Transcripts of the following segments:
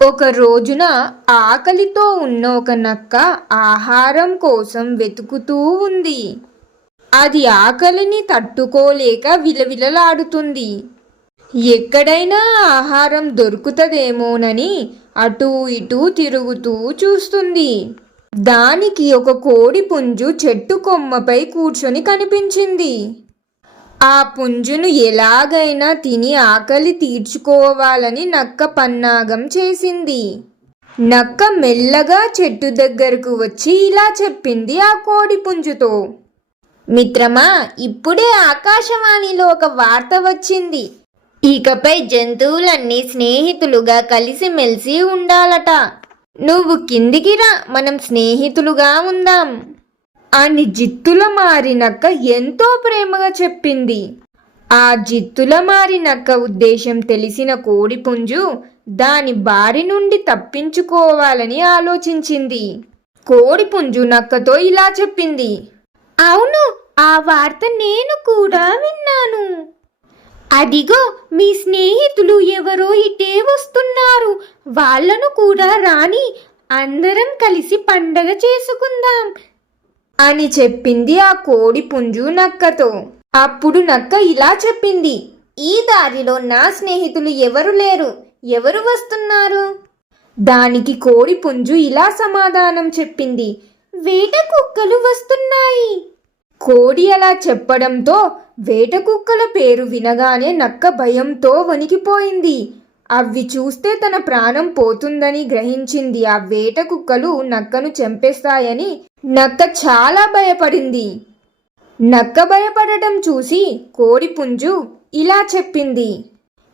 ఒక రోజున ఆకలితో ఉన్న ఒక నక్క ఆహారం కోసం వెతుకుతూ ఉంది. అది ఆకలిని తట్టుకోలేక విలవిలలాడుతుంది. ఎక్కడైనా ఆహారం దొరుకుతదేమోనని అటూ ఇటూ తిరుగుతూ చూస్తుంది. దానికి ఒక కోడి పుంజు చెట్టు కొమ్మపై కూర్చొని కనిపించింది. ఆ పుంజును ఎలాగైనా తిని ఆకలి తీర్చుకోవాలని నక్క పన్నాగం చేసింది. నక్క మెల్లగా చెట్టు దగ్గరకు వచ్చి ఇలా చెప్పింది ఆ కోడి పుంజుతో. మిత్రమా, ఇప్పుడే ఆకాశవాణిలో ఒక వార్త వచ్చింది. ఇకపై జంతువులన్నీ స్నేహితులుగా కలిసిమెలిసి ఉండాలట. నువ్వు కిందికి రా, మనం స్నేహితులుగా ఉందాం అని జిత్తుల మారి నక్క ఎంతో ప్రేమగా చెప్పింది. ఆ జిత్తుల మారి నక్క ఉద్దేశం తెలిసిన కోడిపుంజు దాని బారి నుండి తప్పించుకోవాలని ఆలోచించింది. కోడిపుంజు నక్కతో ఇలా చెప్పింది. అవును, ఆ వార్త నేను కూడా విన్నాను. అదిగో మీ స్నేహితులు ఎవరో ఇటే వస్తున్నారు. వాళ్ళను కూడా రాని, అందరం కలిసి పండగ చేసుకుందాం అని చెప్పింది ఆ కోడి పుంజు నక్కతో. అప్పుడు నక్క ఇలా చెప్పింది. ఈ దారిలో నా స్నేహితులు ఎవరు లేరు, ఎవరు వస్తున్నారు? దానికి కోడి పుంజు ఇలా సమాధానం చెప్పింది. వేట కుక్కలు వస్తున్నాయి. కోడి అలా చెప్పడంతో వేట కుక్కల పేరు వినగానే నక్క భయంతో వణికిపోయింది. అవి చూస్తే తన ప్రాణం పోతుందని గ్రహించింది. ఆ వేట కుక్కలు నక్కను చంపేస్తాయని నక్క చాలా భయపడింది. నక్క భయపడటం చూసి కోడిపుంజు ఇలా చెప్పింది.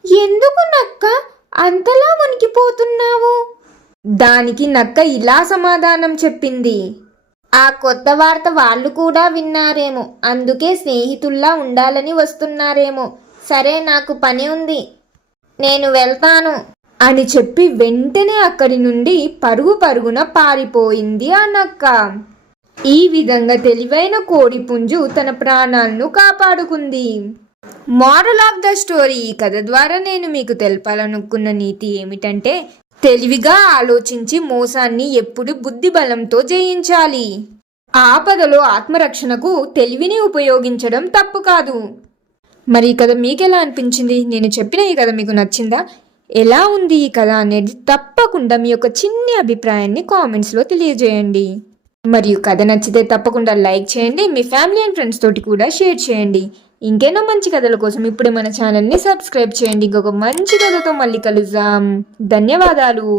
ఎందుకు నక్క అంతలా వణికిపోతున్నావు? దానికి నక్క ఇలా సమాధానం చెప్పింది. ఆ కొత్త వార్త వాళ్ళు కూడా విన్నారేమో, అందుకే స్నేహితుల్లా ఉండాలని వస్తున్నారేమో. సరే, నాకు పని ఉంది, నేను వెళ్తాను అని చెప్పి వెంటనే అక్కడి నుండి పరుగు పరుగున పారిపోయింది ఆ నక్క. ఈ విధంగా తెలివైన కోడిపుంజు తన ప్రాణాలను కాపాడుకుంది. Moral of the story. ఈ కథ ద్వారా నేను మీకు తెలపాలనుకున్న నీతి ఏమిటంటే, తెలివిగా ఆలోచించి మోసాన్ని ఎప్పుడు బుద్ధి బలంతో జయించాలి. ఆపదలో ఆత్మరక్షణకు తెలివిని ఉపయోగించడం తప్పు కాదు. మరి ఈ కథ మీకు ఎలా అనిపించింది? నేను చెప్పిన ఈ కథ మీకు నచ్చిందా? ఎలా ఉంది ఈ కథ అనేది తప్పకుండా మీ యొక్క చిన్న అభిప్రాయాన్ని కామెంట్స్లో తెలియజేయండి. మరియు కథ నచ్చితే తప్పకుండా లైక్ చేయండి. మీ ఫ్యామిలీ అండ్ ఫ్రెండ్స్ తోటి కూడా షేర్ చేయండి. ఇంకేనో మంచి కథల కోసం ఇప్పుడే మన ఛానల్ని సబ్స్క్రైబ్ చేయండి. ఇంకొక మంచి కథతో మళ్ళీ కలుద్దాం. ధన్యవాదాలు.